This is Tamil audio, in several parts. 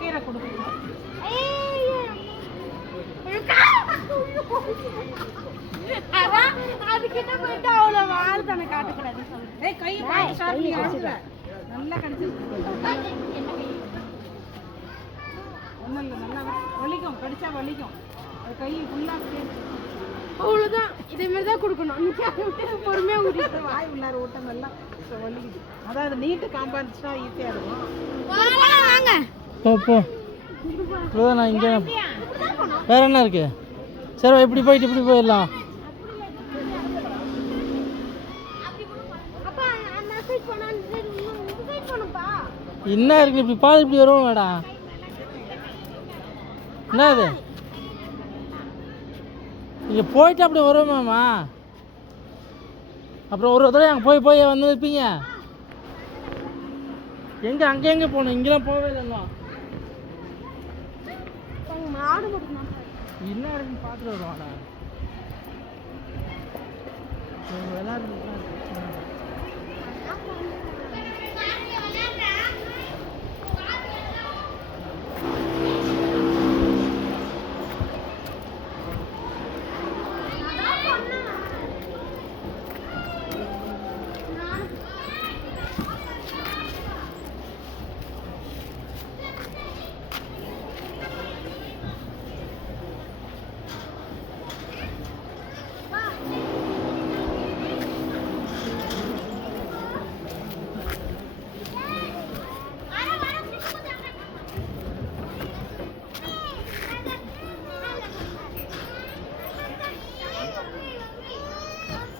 கீரை கொடுக்கணும். அதுக்கிட்ட போயிட்டு அவ்வளோ வாழ்த்தானே காட்டக்கூடாது. கையை நல்லா கடிச்சிருக்கு. ஒன்றும் இல்லை, நல்லா வலிக்கும், கடிச்சா வலிக்கும். அது கை ஃபுல்லாக அவ்வளோதான். இதே மாதிரி தான் கொடுக்கணும். பொறுமையாக ஊட்டிட்டு வாய் உள்ளார ஊட்டம் எல்லாம் வலிக்குது. அதாவது நீட்டு காம்பாந்துச்சுன்னா ஈஸியாக இருக்கும். வாங்க போ போ. நான் இங்கே வேற என்ன இருக்கு? சரி இப்படி போயிட்டு இப்படி போயிடலாம். என்ன இருக்கு? இப்படி பாது இப்படி வருவோம் மேடா. என்ன இது? இங்கே போயிட்டு அப்படி வருவோமாம்மா. அப்புறம் ஒரு தடவை அங்கே போய் போய் வந்து இருப்பீங்க. எங்கே அங்கே எங்கே போகணும்? இங்கெல்லாம் போகவே இல்லைண்ணா. என்ன இருக்குன்னு பார்த்துட்டு வருவாடா. விளையாடுறது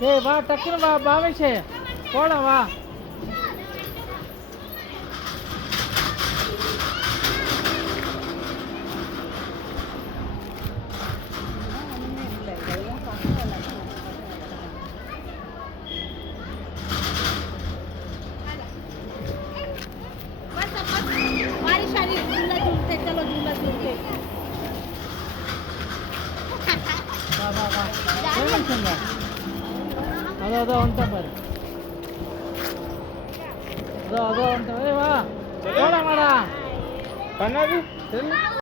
ஏய் வா, டக்குன்னு வா பாவேஷே, போலாம் வா. அதோ வந்துட்டேன் பாரு. அதோ வந்துட்டேன். வா போலாம் வாடா. பண்ணாது